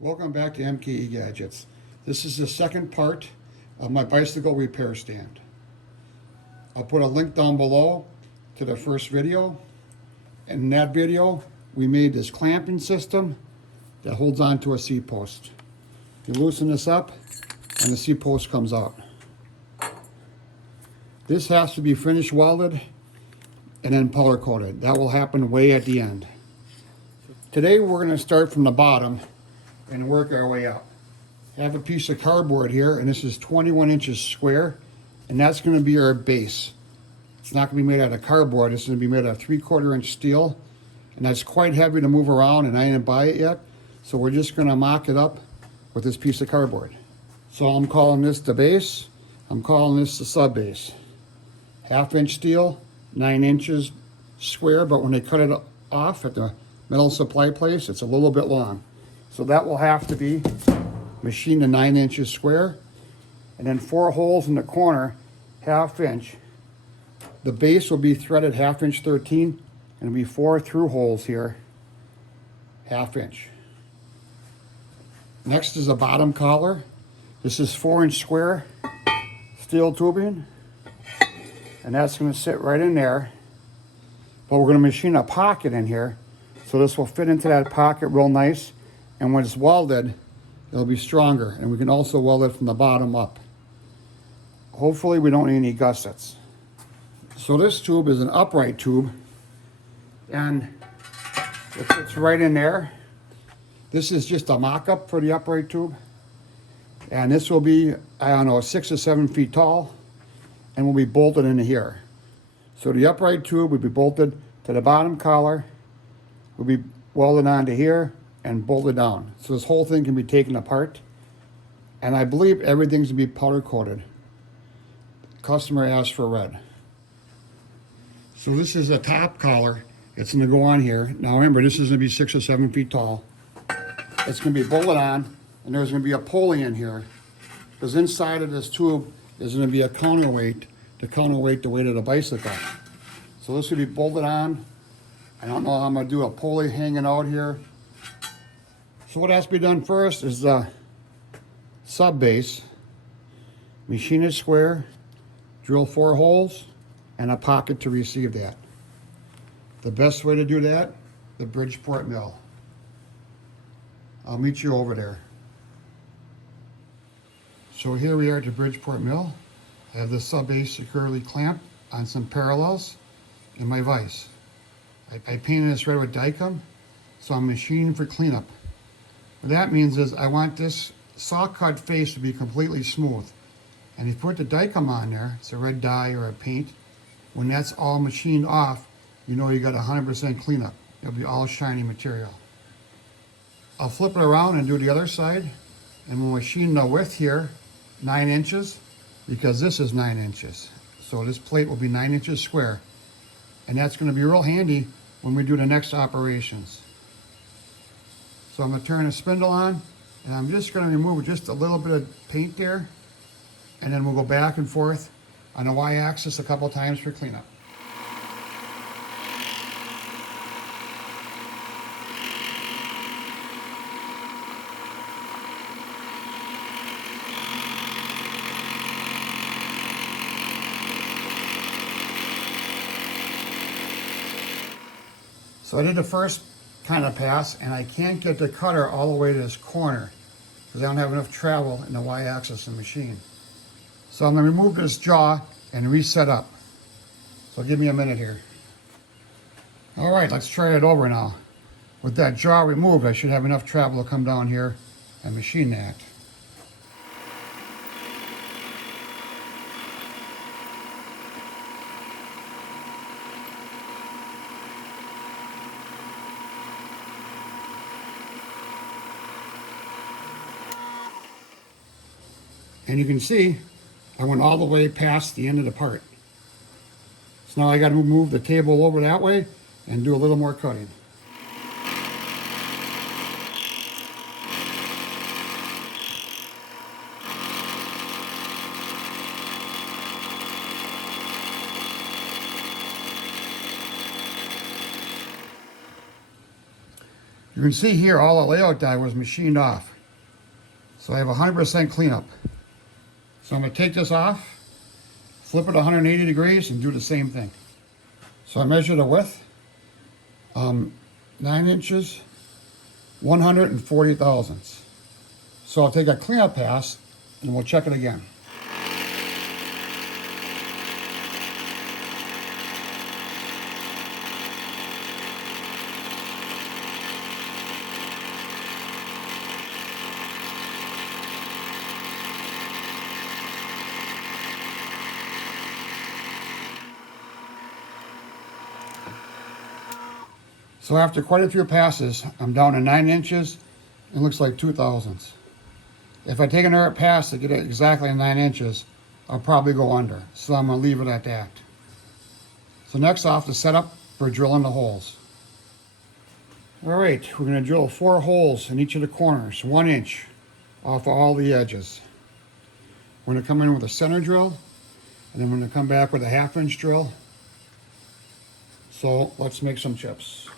Welcome back to MKE Gadgets. This is the second part of my bicycle repair stand. I'll put a link down below to the first video. In that video, we made this clamping system that holds onto a seat post. You loosen this up and the seat post comes out. This has to be finish welded and then powder coated. That will happen way at the end. Today we're going to start from the bottom and work our way up. I have a piece of cardboard here, and this is 21 inches square, and that's going to be our base. It's not going to be made out of cardboard. It's going to be made out of 3/4 inch steel, and that's quite heavy to move around, and I didn't buy it yet, so we're just going to mock it up with this piece of cardboard. So I'm calling this the base. I'm calling this the sub base. 1/2 inch steel, 9 inches square, but when they cut it off at the metal supply place, it's a little bit long. So that will have to be machined to 9 inches square, and then 4 holes in the corner, 1/2 inch. The base will be threaded 1/2 inch 13, and it'll be 4 through holes here, 1/2 inch. Next is a bottom collar. This is 4 inch square steel tubing, and that's going to sit right in there. But we're going to machine a pocket in here, so this will fit into that pocket real nice. And when it's welded, it'll be stronger. And we can also weld it from the bottom up. Hopefully we don't need any gussets. So this tube is an upright tube, and it fits right in there. This is just a mock-up for the upright tube. And this will be, I don't know, 6 or 7 feet tall, and will be bolted into here. So the upright tube will be bolted to the bottom collar, will be welded onto here, and bolted down. So this whole thing can be taken apart. And I believe everything's gonna be powder coated. The customer asked for red. So this is a top collar. It's gonna go on here. Now remember, this is gonna be 6 or 7 feet tall. It's gonna be bolted on, and there's gonna be a pulley in here, because inside of this tube is gonna be a counterweight to counterweight the weight of the bicycle. So this will be bolted on. I don't know how I'm gonna do a pulley hanging out here. So what has to be done first is the sub base. Machine it square, drill 4 holes, and a pocket to receive that. The best way to do that, the Bridgeport mill. I'll meet you over there. So here we are at the Bridgeport mill. I have the sub base securely clamped on some parallels in my vise. I painted this red with Dicom, so I'm machining for cleanup. What that means is I want this saw cut face to be completely smooth. And if you put the Dicom on there, it's a red dye or a paint, when that's all machined off, you know you got 100% cleanup. It'll be all shiny material. I'll flip it around and do the other side, and we'll machine the width here, 9 inches, because this is 9 inches. So this plate will be 9 inches square. And that's going to be real handy when we do the next operations. So I'm going to turn the spindle on, and I'm just going to remove just a little bit of paint there, and then we'll go back and forth on the y-axis a couple times for cleanup. So I did the first kind of pass, and I can't get the cutter all the way to this corner because I don't have enough travel in the y-axis of the machine. So I'm going to remove this jaw and reset up. So give me a minute here. All right, let's try it over now. With that jaw removed, I should have enough travel to come down here and machine that. And you can see I went all the way past the end of the part. So now I got to move the table over that way and do a little more cutting. You can see here all the layout die was machined off. So I have 100% cleanup. So I'm going to take this off, flip it 180 degrees and do the same thing. So I measure the width, 9 inches, 140 thousandths. So I'll take a cleanup pass and we'll check it again. So after quite a few passes, I'm down to 9 inches. It looks like 2 thousandths. If I take another pass to get it exactly 9 inches, I'll probably go under. So I'm going to leave it at that. So next off, the setup for drilling the holes. All right, we're going to drill 4 holes in each of the corners, 1 inch off of all the edges. We're going to come in with a center drill, and then we're going to come back with a 1/2 inch drill. So let's make some chips.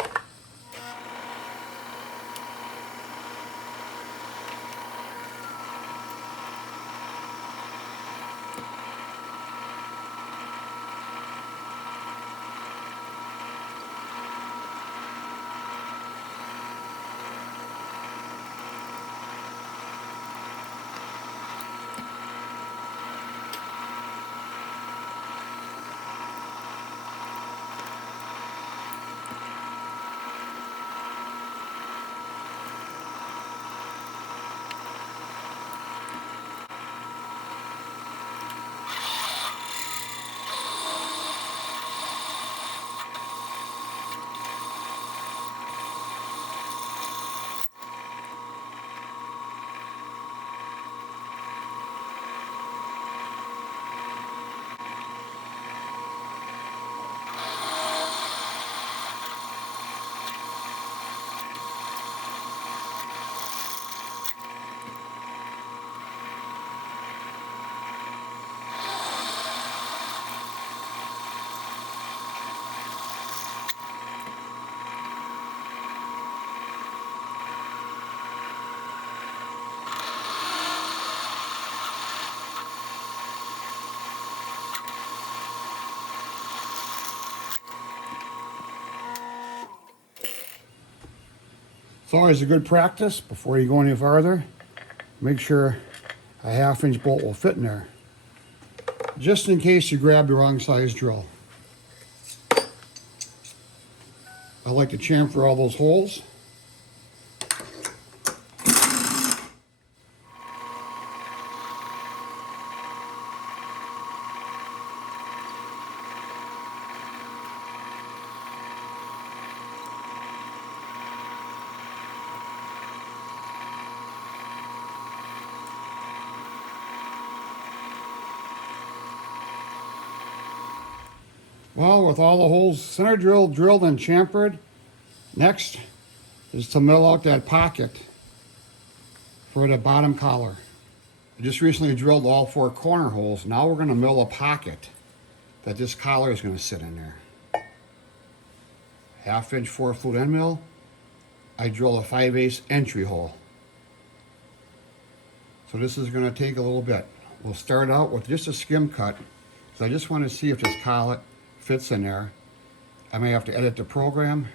It's always a good practice before you go any farther. Make sure a 1/2 inch bolt will fit in there, just in case you grab the wrong size drill. I like to chamfer all those holes. Well, with all the holes center drilled and chamfered, next is to mill out that pocket for the bottom collar. I just recently drilled all 4 corner holes. Now we're going to mill a pocket that this collar is going to sit in there. 1/2 inch 4 flute end mill. I drilled a 5/8 entry hole. So this is going to take a little bit. We'll start out with just a skim cut, because I just want to see if this collet fits in there. I may have to edit the program,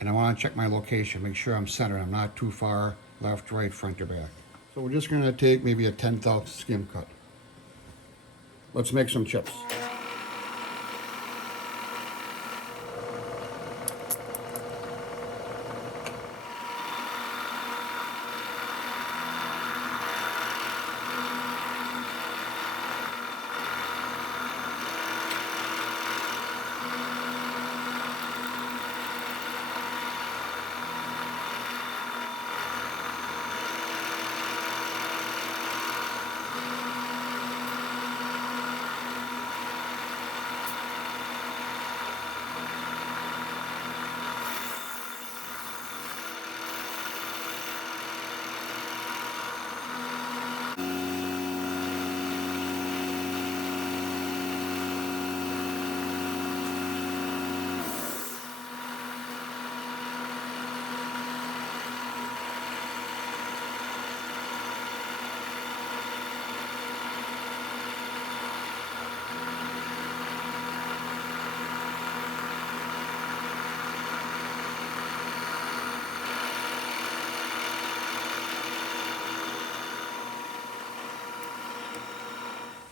and I want to check my location, make sure I'm centered, I'm not too far left, right, front, or back. So we're just going to take maybe a 1/10 skim cut. Let's make some chips.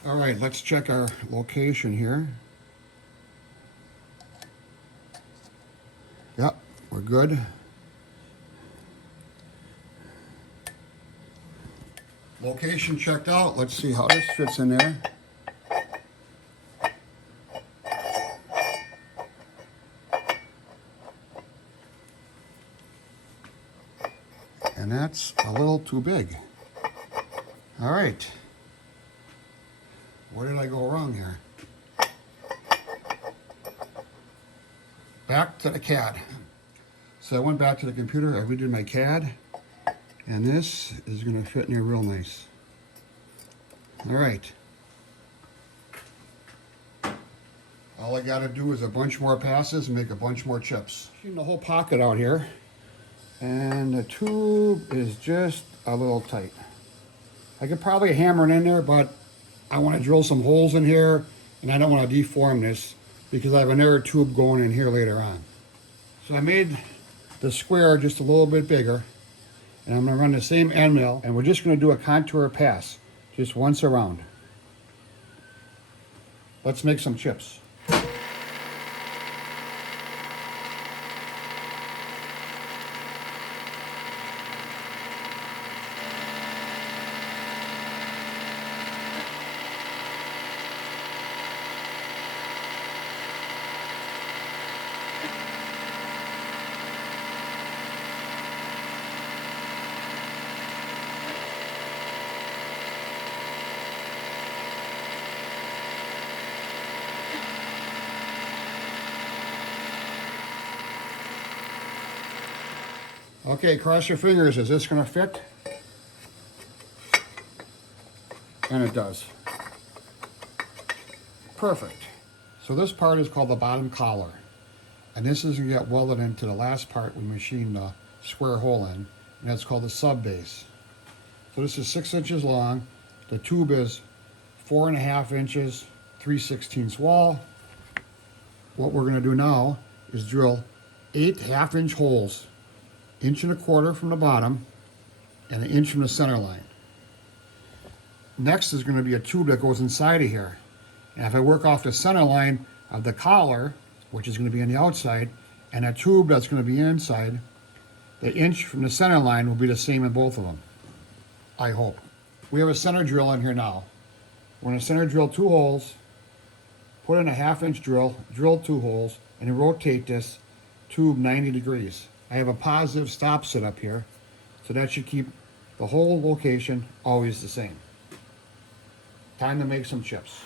All right, let's check our location here. Yep, we're good. Location checked out. Let's see how this fits in there. And that's a little too big. All right. Where did I go wrong here? Back to the CAD. So I went back to the computer, I redid my CAD, and this is going to fit in here real nice. All right. All I got to do is a bunch more passes and make a bunch more chips. Clean the whole pocket out here, and the tube is just a little tight. I could probably hammer it in there, but I want to drill some holes in here, and I don't want to deform this because I have another tube going in here later on. So I made the square just a little bit bigger, and I'm going to run the same end mill, and we're just going to do a contour pass just once around. Let's make some chips. Okay, cross your fingers. Is this going to fit? And it does. Perfect. So this part is called the bottom collar. And this is going to get welded into the last part we machined the square hole in. And that's called the sub base. So this is 6 inches long. The tube is 4.5 inches, 3/16 wall. What we're going to do now is drill 8 half-inch holes, 1.25 inches from the bottom and 1 inch from the center line. Next is going to be a tube that goes inside of here. And if I work off the center line of the collar, which is going to be on the outside, and a tube that's going to be inside, the inch from the center line will be the same in both of them, I hope. We have a center drill in here now. We're going to center drill 2 holes, put in a 1/2 inch drill, drill 2 holes, and rotate this tube 90 degrees. I have a positive stop set up here, so that should keep the whole location always the same. Time to make some chips.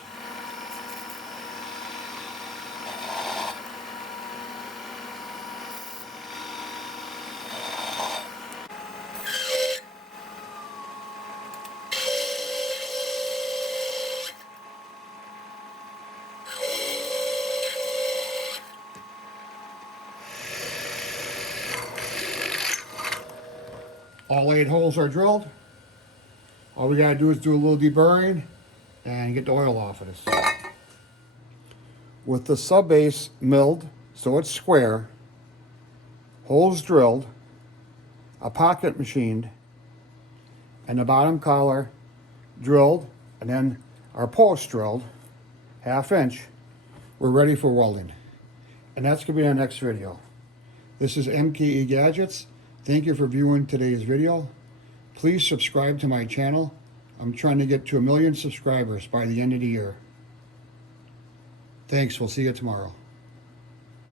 All 8 holes are drilled. All we gotta do is do a little deburring and get the oil off of this. With the sub base milled so it's square, holes drilled, a pocket machined, and the bottom collar drilled, and then our post drilled, 1/2 inch, we're ready for welding. And that's gonna be our next video. This is MKE Gadgets. Thank you for viewing today's video. Please subscribe to my channel. I'm trying to get to 1 million subscribers by the end of the year. Thanks, we'll see you tomorrow.